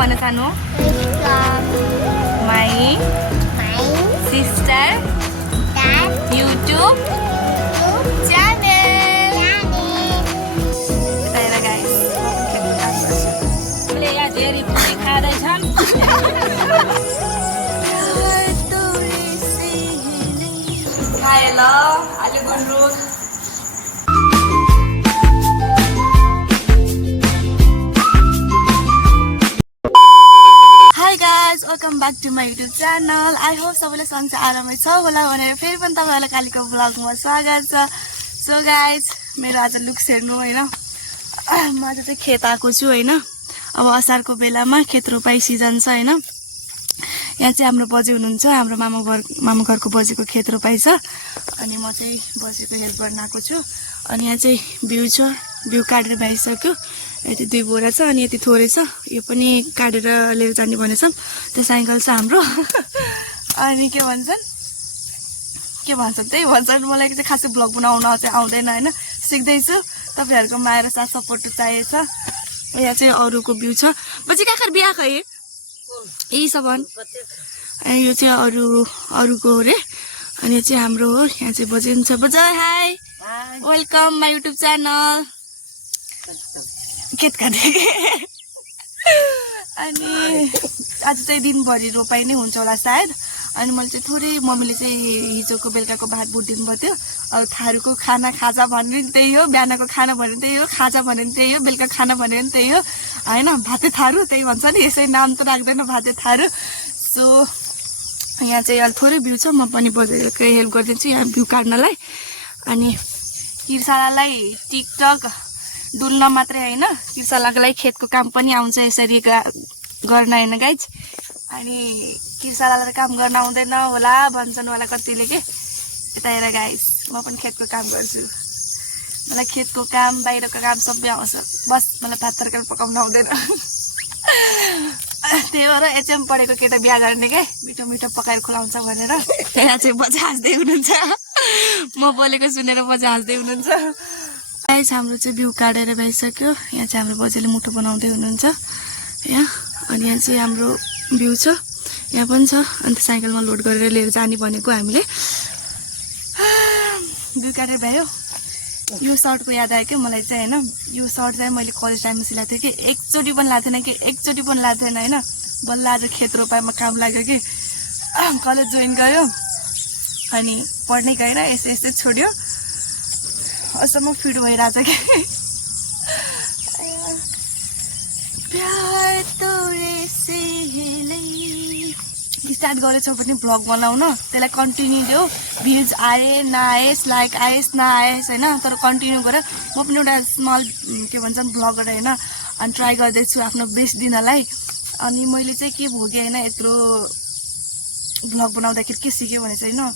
भन्न चाहनु my sister YouTube channel. Đây là guys. Đây là dairy pudding kha đây chăng? Hi hello, Aligun Road. Hi guys, welcome back to my YouTube channel. I hope सबैले सन्चै आरामै छ होला भनेर फेरि पनि तपाईहरुलाई कालीको ब्लगमा स्वागत छ. So guys, मेरो आज लुक्स हेर्नु हैन. म आज चाहिँ खेत आएको छु हैन. अब असारको बेलामा खेत रोपाई सिजन छ हैन. यहाँ चाहिँ हाम्रो बजे हुनुहुन्छ, हाम्रो मामा घरको बजेको खेत रोपाई छ अनि म चाहिँ बजेको हेल्प गर्न आएको छु. अनि यहाँ चाहिँ बिउ छ, बिउ काटेर भइसक्यो. यति 2 बोरा छ अनि यति थोरै छ. यो पनि काटेर लिएर जाने भनेछ. त्यो साइकल छ हाम्रो. अनि के भन्छन् त्यही भन्छन्. मलाई चाहिँ खासै ब्लग बनाउन चाहिँ आउँदैन हैन, सिक्दै छु. तपाईहरुकोमा आएर साथ सपोर्ट चाहिएको छ. यहाँ चाहिँ अरूको बिउ छ. पछि काखर बिहा खै यही सबन. यो चाहिँ अरूको रे. अनि यो चाहिँ हाम्रो हो. यहाँ चाहिँ बजे हुन्छ. बजे high, welcome my YouTube channel. खेत काटे अनि आज चाहिँ दिनभरि रोपाइ नै हुन्छ होला सायद. अनि मैले चाहिँ थोरै मम्मीले चाहिँ हिजोको बेलुकाको भात बुटिदिनु भएको थियो. अब थारूको खाना खाजा भन्ने पनि त्यही हो, बिहानको खाना भन्ने त्यही हो, खाजा भन्ने पनि त्यही हो, बेलुका खाना भन्ने पनि त्यही हो हैन. भाते थारू त्यही भन्छ नि, यसै नाम त राख्दैन भाते थारू. सो यहाँ चाहिँ अलि थोरै बिउ छ. म पनि बजारकै हेल्प गरिदिन्छु यहाँ बिउ काट्नलाई. अनि किर्सालालाई टिकटक डुल्न मात्रै हैन, किर्सालाको लागि खेतको काम पनि आउँछ यसरी गर्न हैन गाइज. अनि किर्सालालाई काम गर्न आउँदैन होला भन्छन् होला कतिले के. यता हेर गाइज, म पनि खेतको काम गर्छु. मलाई खेतको काम बाहिरको काम सबै आउँछ. बस मलाई भात तरकारी पकाउन आउँदैन. त्यही भएर एचएम पढेको केटा बिहा गर्ने के मिठो मिठो पकाएर खुलाउँछ भनेर. त्यहाँ चाहिँ बजा हाँस्दै हुनुहुन्छ. म बोलेको सुनेर बजा हाँस्दै हुनुहुन्छ. गाइस हाम्रो चाहिँ बिउ काटेर भइसक्यो. यहाँ चाहिँ हाम्रो बजेले मुठो बनाउँदै हुनुहुन्छ यहाँ. अनि यहाँ चाहिँ हाम्रो बिउ छ, यहाँ पनि छ. अन्त साइकलमा लोड गरेर लिएर जाने भनेको हामीले. बिउ काटेर भयो. यो सर्टको याद आयो कि मलाई चाहिँ हैन. यो सर्ट चाहिँ मैले कलेज टाइममा सिलाएको थिएँ कि एकचोटि पनि लाग्दैन हैन. बल्ल आज खेत रोपाइमा काम लाग्यो कि कलेज जोइन गर्यो अनि पढ्नै गएन, यस्तै छोड्यो. असम्म फिट भइरहेछ कि. स्टार्ट गरेछौ भने भ्लग बनाउन, त्यसलाई कन्टिन्यू देऊ. भ्युज आए नआएस्, लाइक आएस् नआएस् होइन, तर कन्टिन्यू गर. म पनि एउटा स्मल के भन्छन् भ्लगर होइन. अनि ट्राई गर्दैछु आफ्नो बेस्ट दिनलाई. अनि मैले चाहिँ के भोगेँ होइन, यत्रो भ्लग बनाउँदाखेरि के सिकेँ भने चाहिँ होइन,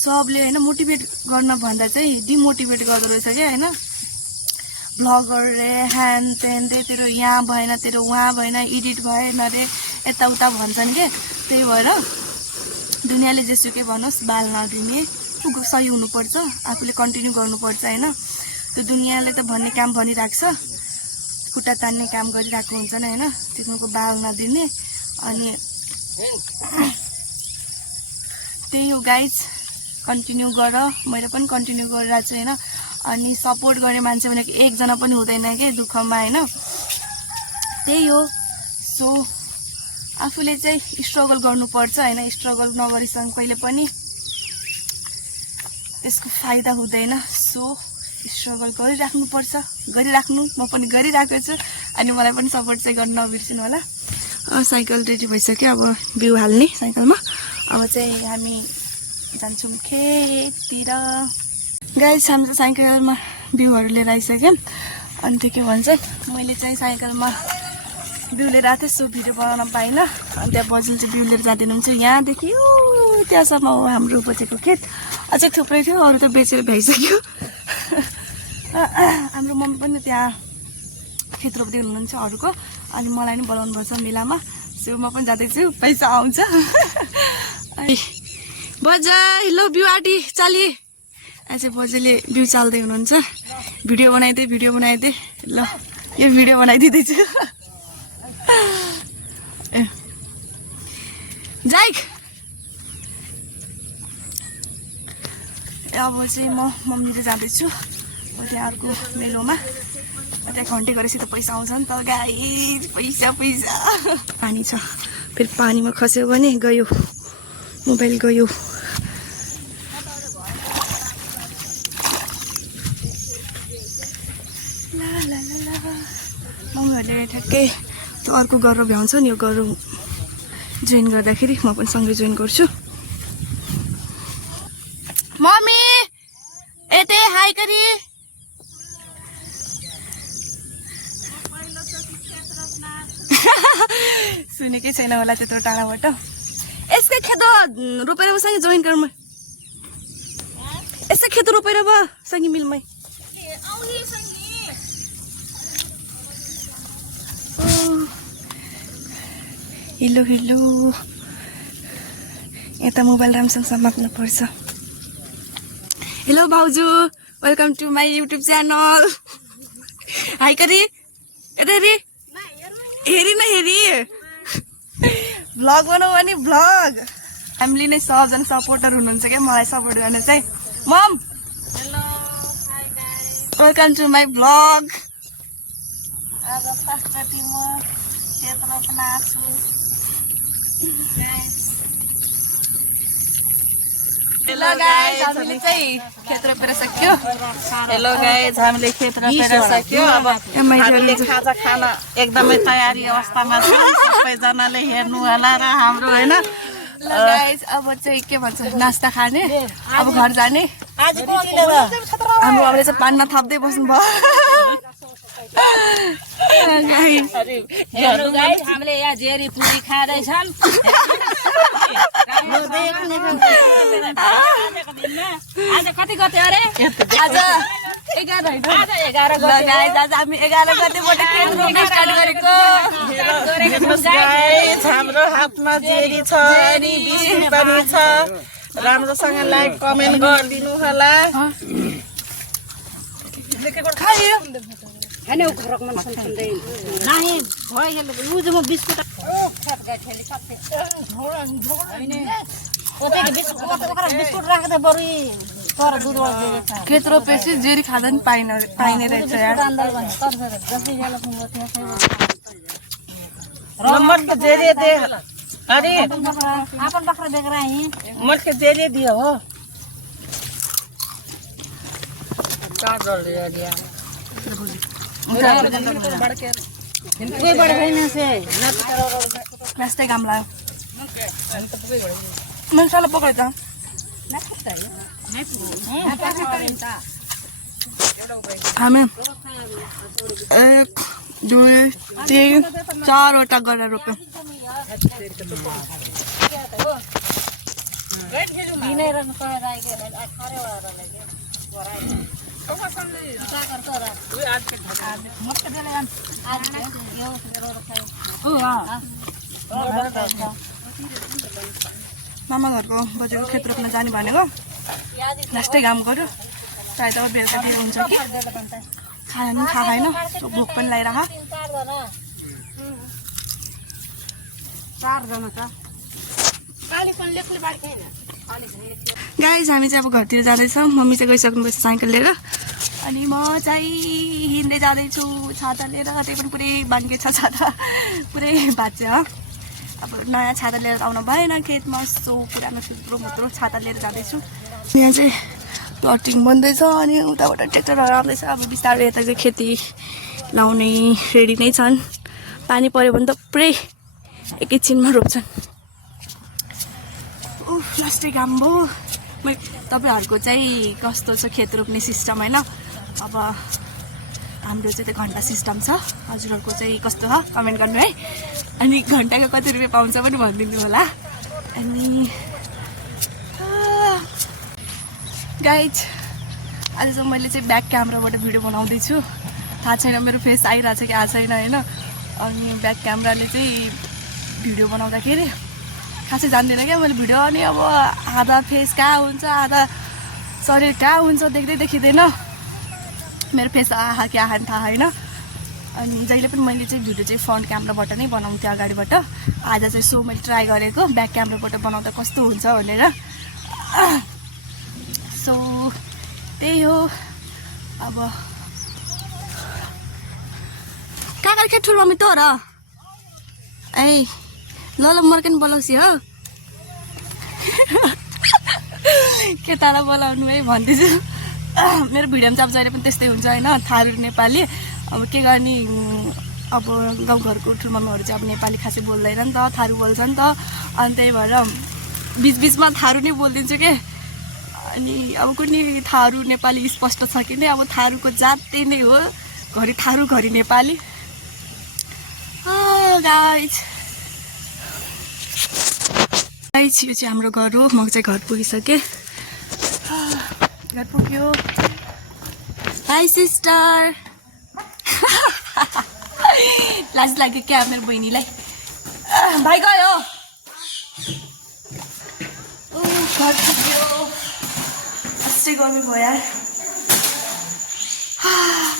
सबले होइन मोटिभेट गर्न भन्दा चाहिँ डिमोटिभेट गर्दो रहेछ क्या होइन. भ्लगर रे ह्यान त्यहाँ रे, तेरो यहाँ भएन, तेरो उहाँ भएन, एडिट भएन रे, यताउता भन्छन् के. त्यही भएर दुनियाँले जेसुकै भनोस् बाल नदिने, सही हुनुपर्छ, आफूले कन्टिन्यू गर्नुपर्छ होइन. त्यो दुनियाँले त भन्ने काम भनिरहेको छ, खुट्टा तान्ने काम गरिरहेको हुन्छ नि होइन. तिमीको बाल नदिने. अनि त्यही हो गाइज, कन्टिन्यू गर. मैले पनि कन्टिन्यू गरिरहेको छु होइन. अनि सपोर्ट गर्ने मान्छे भनेको एकजना पनि हुँदैन कि दुःखमा होइन. त्यही हो. सो आफूले चाहिँ स्ट्रगल गर्नुपर्छ होइन. स्ट्रगल नगरिसँग कहिले पनि त्यसको फाइदा हुँदैन. सो स्ट्रगल गरिराख्नु. म पनि गरिरहेको छु. अनि मलाई पनि सपोर्ट चाहिँ गर्न नबिर्सिनु होला. साइकल रेडी भइसक्यो. अब बिउ हाल्ने साइकलमा. अब चाहिँ हामी जान्छौँ खेततिर. गाइस हाम्रो साइकलमा बिउहरू लिएर आइसक्यौँ. अनि त्यो के भन्छ, मैले चाहिँ साइकलमा बिउ लिएर आएको थिएँ. सो भिडियो बनाउन पाइनँ. अनि त्यहाँ बजेले चाहिँ बिउ लिएर जाँदिनुहुन्छ. यहाँदेखि त्यहाँसम्म हो हाम्रो बजेको खेत. अझै थुप्रै थियो, अरू त बेचेर भइसक्यो. हाम्रो मम्मी पनि त्यहाँ खेत रोप्दै हुनुहुन्छ अरूको. अनि मलाई नि बोलाउनु पर्छ मेलामा. सो म पनि जाँदैछु, पैसा आउँछ. बजा हिलो बिउ आँटी चाली. आज बजेले बिउ चाल्दै हुनुहुन्छ. भिडियो बनाइदे ल, यो भिडियो बनाइदिँदैछु. जाइक अब चाहिँ म मम्मीले जाँदैछु त्यहाँ अर्को मेलोमा त्यहाँ घन्टे गरेपछि त पैसा आउँछ नि त गाइस पैसा पैसा पानी छ फेरि पानीमा खस्यो भने गयो मोबाइल गयो मम्मीहरूले ठ्याक्कै त्यो अर्को गरेर भ्याउँछ नि यो गरेर जोइन गर्दाखेरि म पनि सँगै जोइन गर्छु मम्मी यतै हाई गरी सुनेकै छैन होला त्यत्रो टाढाबाट यसकै खेत रोपेर सँगै जोइन गर्नु यसै खेत रोपेर भयो सँगै मिलमै हिलो हिलो यता मोबाइल राम्रोसँग समात्नु पर्छ हेलो भाउजू welcome to my YouTube channel हाई गरी यता हेरी हेरी न हेरी भ्लग बनाऊ भने भ्लग हामीले नै सबजना सपोर्टर हुनुहुन्छ क्या मलाई सपोर्ट गर्ने चाहिँ मम वेलकम टु माई भ्लग आज फर्स्टचोटि म खेत रोप्न आएको छु हेलो गाइस हामीले चाहिँ खेत रोपेर सक्यो हेलो गाइस हामीले खेत रोपेर सक्यो अब हामीले खाजा खान एकदमै तयारी अवस्थामा छ सबैजनाले हेर्नु होला र हाम्रो हैन गाइस अब चाहिँ के भन्छ नास्ता खाने अब घर जाने हाम्रो अबले चाहिँ पानमा थाप्दै बस्नु भयो हेर्नु गाइस हामीले यहाँ जेरी पुरी खाँदैछन् आज कति गते अरे आज 11 होइन आज 11 ल गाइस आज हामी 11 गतेबाट खेत रोप्न स्टार्ट गरेको गाइस हाम्रो हातमा जेरी छ अनि बिस्कुट पनि छ राम्रोसँग लाइक कमेन्ट गरिदिनु होला खायो हैन रकमान सुन्दै नाही भइ गेल उ जे म बिस्कुट खात गा खेली सबै हैन ओते बिस्कुट राख्दा बरु तर दूध वाला छ खेत रोपेपछि जेरी खाँदा नि पाइने रहेछ यार नम्बर त जेरी दे अरे आपन बकरा देख रहे हैं मत के जेरी दियो हो का कर दिया कोही बडे छैन से लास्टै काम लाग्यो मैले साला पक्रेँ त हामी 1 2 3 4वटा गरेर रोप्यौँ मामा घरको बजेको खेत रोप्न जाने भनेको लास्टै काम गर्यो सायद अब बेलुकातिर हुन्छ कि खाना पनि थाहा छैन भोक पनि लागिरह गाइस हामी चाहिँ अब घरतिर जाँदैछौँ मम्मी चाहिँ गइसक्नुभएछ साइकल लिएर अनि म चाहिँ हिँड्दै जाँदैछु छाता लिएर त्यही पनि पुरै बाङ्के छ छाता पुरै भाँच्यो हो अब नयाँ छाता लिएर आउन भएन खेतमा यस्तो पुरानो थुप्रो मुत्रो छाता लिएर जाँदैछु यहाँ चाहिँ प्लटिङ बन्दैछ अनि उताबाट ट्र्याक्टरहरू आउँदैछ अब बिस्तारै यता चाहिँ खेती लाउने रेडी नै छन् पानी पऱ्यो भने त पुरै एकैछिनमा रोप्छन् लास्टै काम भयो तपाईँहरूको चाहिँ कस्तो छ खेत रोप्ने सिस्टम होइन अब हाम्रो चाहिँ त्यो घन्टा सिस्टम छ हजुरहरूको चाहिँ कस्तो छ कमेन्ट गर्नु है अनि घन्टाको कति रुपियाँ पाउँछ पनि भनिदिनु होला अनि गाइज आज चाहिँ मैले चाहिँ ब्याक क्यामेराबाट भिडियो बनाउँदैछु थाहा छैन मेरो फेस आइरहेको छ कि आएको छैन होइन अनि ब्याक क्यामेराले चाहिँ भिडियो बनाउँदाखेरि खासै जान्दिनँ क्या मैले भिडियो अनि अब आधा फेस कहाँ हुन्छ आधा शरीर कहाँ हुन्छ देख्दै देखिँदैन मेरो फेस आहा कि आहा थाहा होइन अनि जहिले पनि मैले चाहिँ भिडियो चाहिँ फ्रन्ट क्यामेराबाट नै बनाउँथेँ अगाडिबाट। आज चाहिँ सो मैले ट्राई गरेको ब्याक क्यामेराबाट बनाउँदा कस्तो हुन्छ भनेर। सो त्यही हो। अब कहाँ गएर के ठुलो मम्मी त हो र ए ल मर्कन बोलाउँछु हो के तारा बोलाउनु है भन्दैछु। मेरो भिडियोमा चाहिँ अब जहिले पनि त्यस्तै हुन्छ होइन, थारू नेपाली। अब के गर्ने, अब गाउँघरको ठुल्मामाहरू चाहिँ अब नेपाली खासै बोल्दैन नि त, थारू बोल्छ नि त। अनि त्यही भएर बिचबिचमा थारू नै बोलिदिन्छु के। अनि अब कुनै थारू नेपाली स्पष्ट छ कि नै, अब थारूको जात त्यही नै हो, घरि थारू घरि नेपाली। गाइज यो चाहिँ हाम्रो घर हो। म चाहिँ घर पुगिसकेँ, घर पुग्यो। हाई सिस्टर लाज लाग्यो क्या मेरो बहिनीलाई। भाइ गयो घर पुग्यो। अझै गर्मी भयो यार,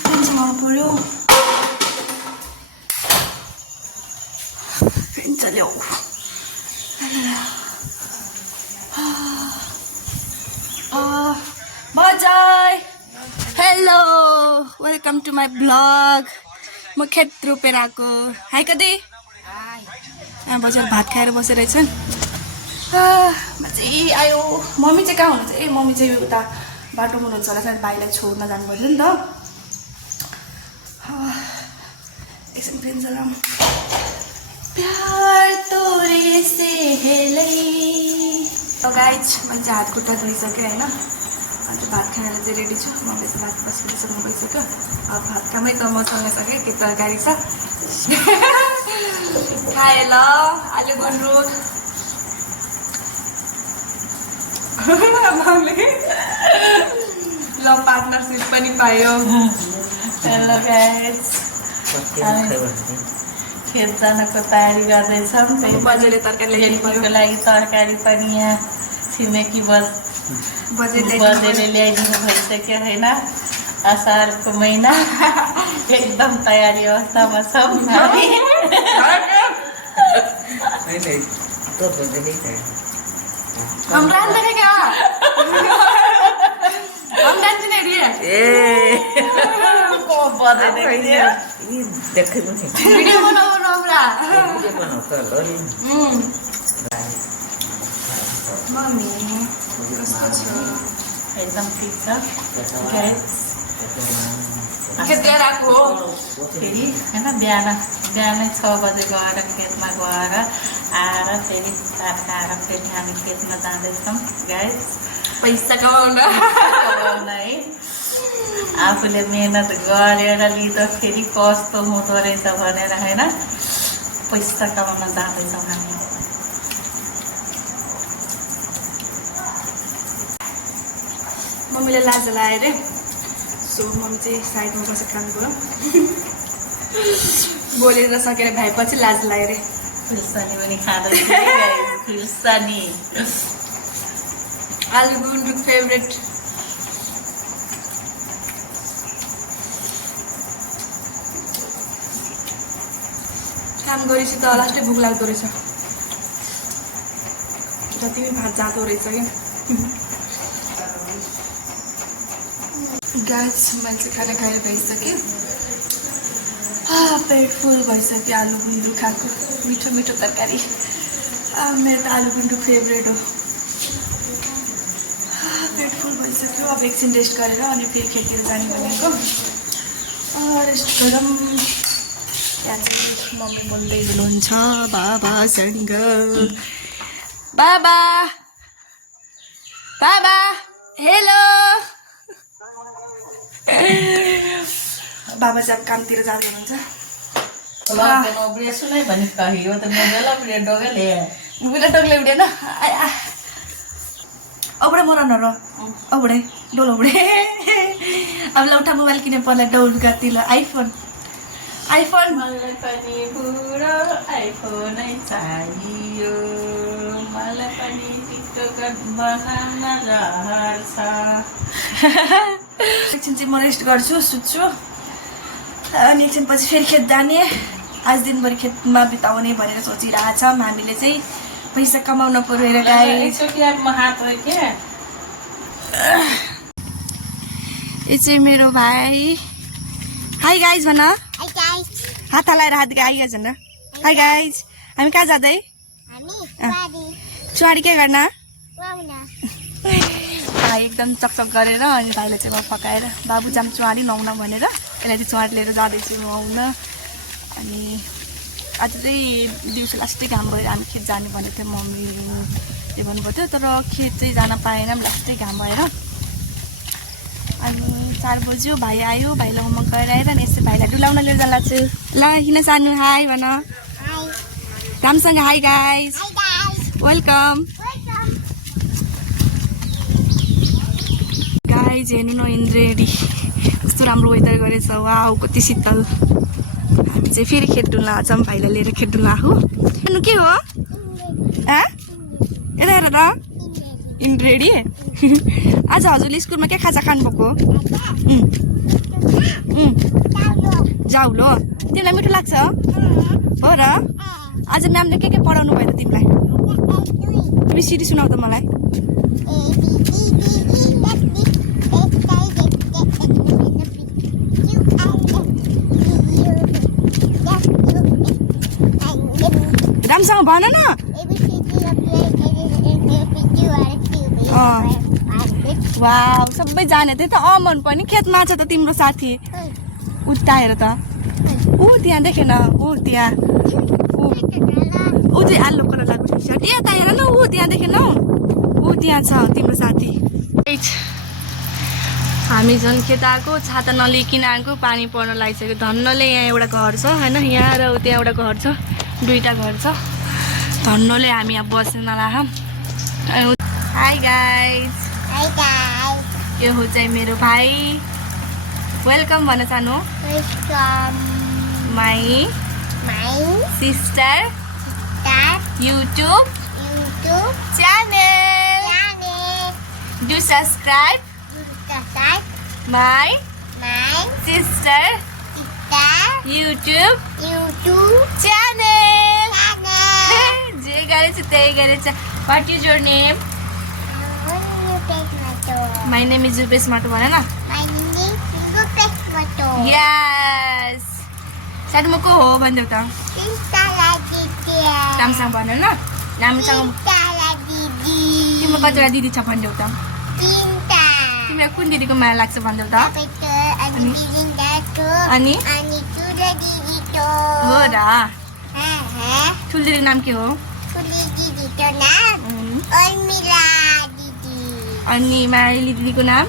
टेन्सन आउनु पर्यो। फेरि चल्यो बजाय। Hello welcome to my blog. म खेत रोपेर आएको। हाई कति बजार भात खाएर बसेर रहेछन्। चाहिँ आयो। मम्मी चाहिँ कहाँ हुनुहुन्छ? ए मम्मी चाहिँ उता बाटोमा हुनुहुन्छ होला, सायद भाइलाई छोड्न जानुपर्छ नि त। एकछिन फेरि चलाऊँ। प्यार तोरे से हेलै। गाइज मैले चाहिँ हात खुट्टा धोइसकेँ होइन, अन्त भात खाएर चाहिँ रेडी छु। मम्मी चाहिँ भात बसिसक्नु भइसक्यो। अब भात खामै त मसँग सकेँ के तरकारी छ खाएँ ल। आलु गुन्द्रुक ल पार्टनरसिप पनि पायो। हेलो गाइज, खेत जानको तयारी गर्दैछौँ। त्यही बजेले तरकारी ल्याइदिनुको लागि तरकारी पनि यहाँ छिमेकी बजेले ल्याइदिनु भइसक्यो होइन। असारको महिना एकदम तयारी अवस्थामा छौँ हामी। हम रांधने क्या हम डांस नहीं रही है को बता दे ये देख वीडियो बनाओ हमरा वीडियो बनाओ कर लो मम्मी कस्तो छ एकदम ठीक छ गाइस खेत गएको फेरि हैन बिहानै 6 बजे गएर खेतमा गएर आएर फेरि भात खाएर फेरि हामी खेतमा जाँदैछौँ गाइस। पैसा कमाउन है आफूले मेहनत गरेर लिँदाखेरि कस्तो हुँदो रहेछ भनेर होइन, पैसा कमाउन जाँदैछौँ हामी। मम्मीले लाज लायो अरे, सो मम्मी चाहिँ साइडमा बसेर खानुभयो। बोलेर सकेर भएपछि लाज लाग्यो अरे। खुर्सानी पनि खाँदैछ खुर्सानी, आलु गुन्द्रुक फेभरेट। काम गरेपछि त लास्टै भोक लाग्दो रहेछ, जति पनि भात जाँदो रहेछ क्या। गाइस मैले चाहिँ खाना खाएर भइसक्यो, पेट फुल भइसक्यो। आलु गुन्द्रुक खाएको मिठो मिठो तरकारी। मेरो त आलु गुन्द्रुक फेभरेट हो। पेट फुल भइसक्यो। अब एकछिन रेस्ट गरेर अनि फेरि खेततिर जाने भनेको। रेस्ट गरौँ। त्यहाँ चाहिँ मम्मी बोल्दै हुनुहुन्छ बाबासँग। बाबा बाबा हेलो। बाबा चाहिँ अब कामतिर जाँदै हुनुहुन्छ। डोगले उडेन औबडे मरन र औबडे डोल औबडे। अब लौटा मोबाइल किने पर्ला डौल गतिल आइफोन मलाई पनि बुढो आइफोनै चाहियो, मलाई पनि टिकटक बनाउन रहर छ। एकछिन चाहिँ म रेस्ट गर्छु, सुत्छु। अनि एकछिनपछि फेरि खेत जाने आज दिनभरि खेतमा बिताउने भनेर सोचिरहेछौँ हामीले चाहिँ पैसा कमाउन पर्यो र गाइस यो चाहिँ मेरो भाइ हाई गाइज भन हात हलाएर हात गाइज भन हाई गाइज हामी कहाँ जाँदै चुहारी के गर्न भाइ एकदम चकचक गरेर अनि भाइले चाहिँ म पकाएर बाबु जाम चुहारी नुहाउन भनेर यसलाई चाहिँ चुहारी लिएर जाँदैछु नुहाउन अनि आज चाहिँ दिउँसो लास्टै घाम भएर हामी खेत जाने भनेको थियो मम्मीले भन्नुभएको थियो तर खेत चाहिँ जान पाएनौँ लास्टै घाम भएर अनि 4 बज्यो भाइ आयो भाइलाई होमवर्क गरेर आएर अनि यसै भाइलाई डुलाउन लिएर जान लाग्छु ल हिँड सानो हाई भन रामसँग हाई गाइज वेलकम गाइज हेर्नु न इन्द्रेडी कस्तो राम्रो वेदर गरेछ वाउ कति शीतल हामी चाहिँ फेरि खेत डुल्न आउँछौँ भाइलाई लिएर खेत डुल्न आएको अनि के हो यता हेर त इन्द्रेडी आज हजुरले स्कुलमा के खाजा खानुभएको जाउलो तिमीलाई मिठो लाग्छ हो र आज म्यामले के पढाउनु भयो त तिमीलाई बिसिडी सुनाउ त मलाई राम्रोसँग भन न वाउ सबै जाने त्यही त मन पनि खेतमा छ त तिम्रो साथी उता हेर त ऊ त्यहाँ देखेन ऊ त्यहाँ ऊ चाहिँ आलुको लगाएको टी सर्ट ए त हेर न ऊ त्यहाँ देखेन ऊ त्यहाँ छ तिम्रो साथी हामी झन् खेत आएको छाता नलिकन आएको पानी पर्न लागिसक्यो धन्नले यहाँ एउटा घर छ होइन यहाँ र त्यहाँ एउटा घर छ दुईटा घर छ धन्नले हामी यहाँ बस्न नलागौँ हाई गाइज यो हो चाहिँ मेरो भाइ वेलकम भन्न चाहनु my sister YouTube channel do subscribe my sister YouTube channel जे गरेछ त्यही गरेछ what is your name my name is Zubesh Mato भन न yes साथमा को हो भन्देऊ त नामसँग भन न नामसँग तिम्रो कतिवटा दिदी छ भन्देऊ त तिमीलाई कुन दिदीको माया लाग्छ भन्देऊ त अनि हो र ठुलो दिदीको नाम के हो अनि माइली दिदीको नाम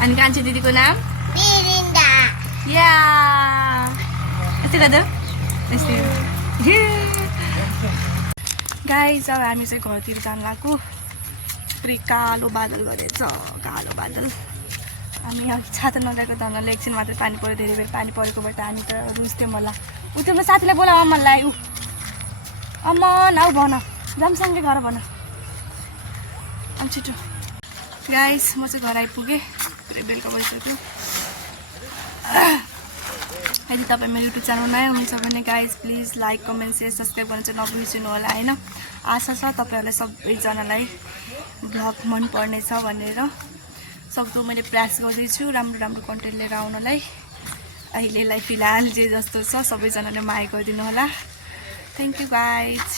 अनि कान्छी दिदीको नाम या यस्तै गर्दा यस्तै गाइस अब हामी चाहिँ घरतिर जान लाग्यो पुरै कालो बादल गरेछ कालो बादल हामी यहाँ छाता नल्याएको धनले एकछिन मात्रै पानी पऱ्यो धेरै बेर पानी परेकोबाट हामी त रुस्थ्यौँ होला ऊ त्यो साथीलाई बोला अमनलाई ऊ अमन आऊ भन जामसँगै घर भन अनि छिटो गाइस म चाहिँ घर आइपुगेँ पुरै बेलुका भइसक्यो यदि तपाईँ मेरो युट्युब च्यानल नयाँ हुनुहुन्छ भने guys please like comment share subscribe गर्न चाहिँ नबिर्सिनु होला होइन आशा छ तपाईँहरूलाई सबैजनालाई भ्लग मनपर्नेछ भनेर सक्दो मैले प्रयास गर्दैछु राम्रो राम्रो कन्टेन्ट लिएर आउनलाई अहिलेलाई फिलहाल जे जस्तो छ सबैजनाले माया गरिदिनु होला थ्याङ्क यू गाइज